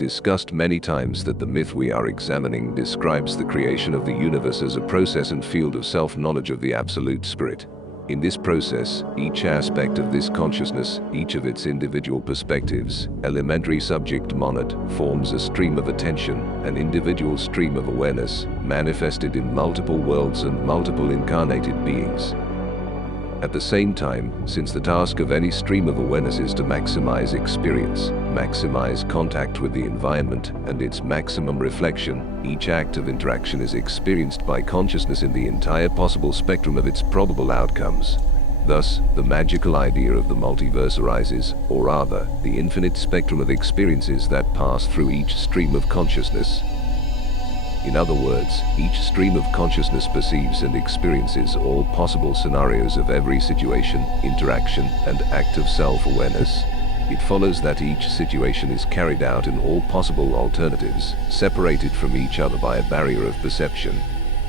discussed many times that the myth we are examining describes the creation of the universe as a process and field of self-knowledge of the Absolute Spirit. In this process, each aspect of this consciousness, each of its individual perspectives, elementary subject monad, forms a stream of attention, an individual stream of awareness, manifested in multiple worlds and multiple incarnated beings. At the same time, since the task of any stream of awareness is to maximize experience, maximize contact with the environment, and its maximum reflection, each act of interaction is experienced by consciousness in the entire possible spectrum of its probable outcomes. Thus, the magical idea of the multiverse arises, or rather, the infinite spectrum of experiences that pass through each stream of consciousness. In other words, each stream of consciousness perceives and experiences all possible scenarios of every situation, interaction, and act of self-awareness. It follows that each situation is carried out in all possible alternatives, separated from each other by a barrier of perception.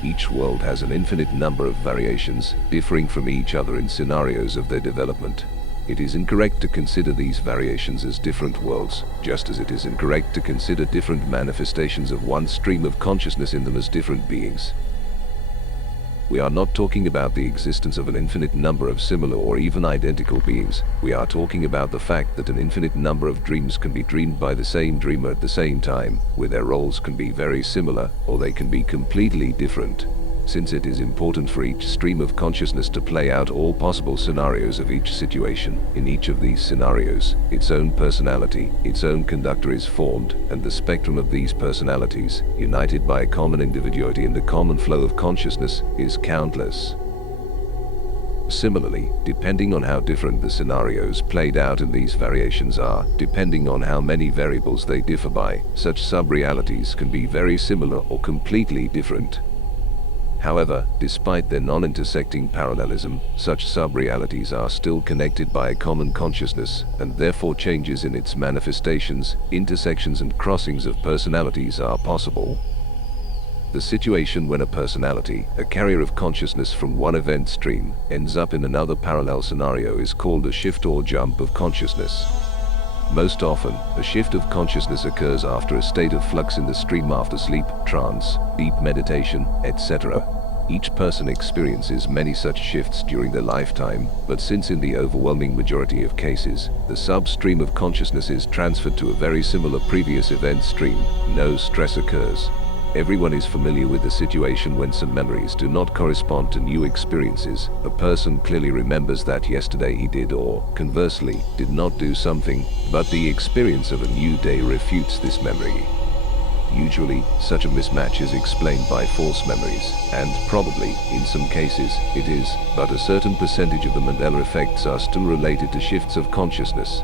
Each world has an infinite number of variations, differing from each other in scenarios of their development. It is incorrect to consider these variations as different worlds, just as it is incorrect to consider different manifestations of one stream of consciousness in them as different beings. We are not talking about the existence of an infinite number of similar or even identical beings. We are talking about the fact that an infinite number of dreams can be dreamed by the same dreamer at the same time, where their roles can be very similar, or they can be completely different. Since it is important for each stream of consciousness to play out all possible scenarios of each situation, in each of these scenarios, its own personality, its own conductor is formed, and the spectrum of these personalities, united by a common individuality and a common flow of consciousness, is countless. Similarly, depending on how different the scenarios played out in these variations are, depending on how many variables they differ by, such sub-realities can be very similar or completely different. However, despite their non-intersecting parallelism, such sub-realities are still connected by a common consciousness, and therefore changes in its manifestations, intersections and crossings of personalities are possible. The situation when a personality, a carrier of consciousness from one event stream, ends up in another parallel scenario is called a shift or jump of consciousness. Most often, a shift of consciousness occurs after a state of flux in the stream after sleep, trance, deep meditation, etc. Each person experiences many such shifts during their lifetime, but since in the overwhelming majority of cases, the sub-stream of consciousness is transferred to a very similar previous event stream, no stress occurs. Everyone is familiar with the situation when some memories do not correspond to new experiences. A person clearly remembers that yesterday he did or, conversely, did not do something, but the experience of a new day refutes this memory. Usually, such a mismatch is explained by false memories, and probably, in some cases, it is, but a certain percentage of the Mandela effects are still related to shifts of consciousness.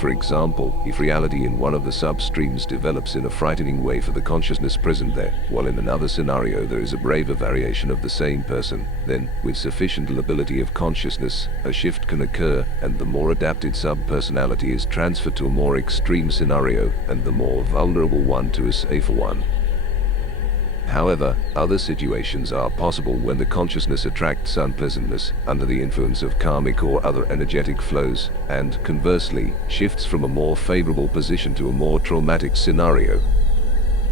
For example, if reality in one of the sub-streams develops in a frightening way for the consciousness present there, while in another scenario there is a braver variation of the same person, then, with sufficient lability of consciousness, a shift can occur, and the more adapted sub-personality is transferred to a more extreme scenario, and the more vulnerable one to a safer one. However, other situations are possible when the consciousness attracts unpleasantness under the influence of karmic or other energetic flows, and, conversely, shifts from a more favorable position to a more traumatic scenario.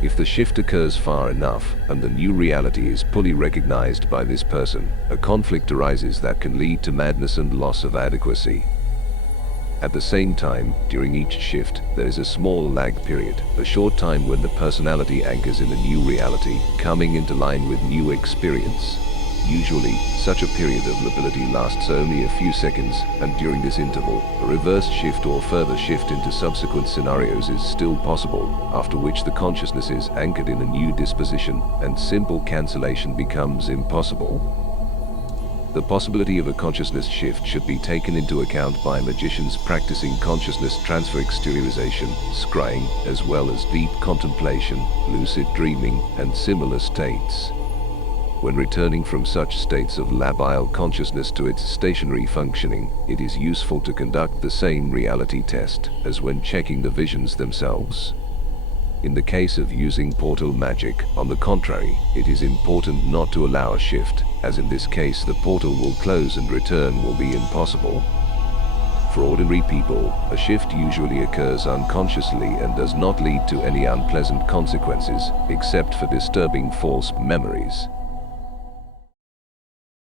If the shift occurs far enough, and the new reality is fully recognized by this person, a conflict arises that can lead to madness and loss of adequacy. At the same time, during each shift, there is a small lag period, a short time when the personality anchors in a new reality, coming into line with new experience. Usually, such a period of lability lasts only a few seconds, and during this interval, a reverse shift or further shift into subsequent scenarios is still possible, after which the consciousness is anchored in a new disposition, and simple cancellation becomes impossible. The possibility of a consciousness shift should be taken into account by magicians practicing consciousness transfer exteriorization, scrying, as well as deep contemplation, lucid dreaming, and similar states. When returning from such states of labile consciousness to its stationary functioning, it is useful to conduct the same reality test as when checking the visions themselves. In the case of using portal magic, on the contrary, it is important not to allow a shift, as in this case the portal will close and return will be impossible. For ordinary people, a shift usually occurs unconsciously and does not lead to any unpleasant consequences, except for disturbing false memories.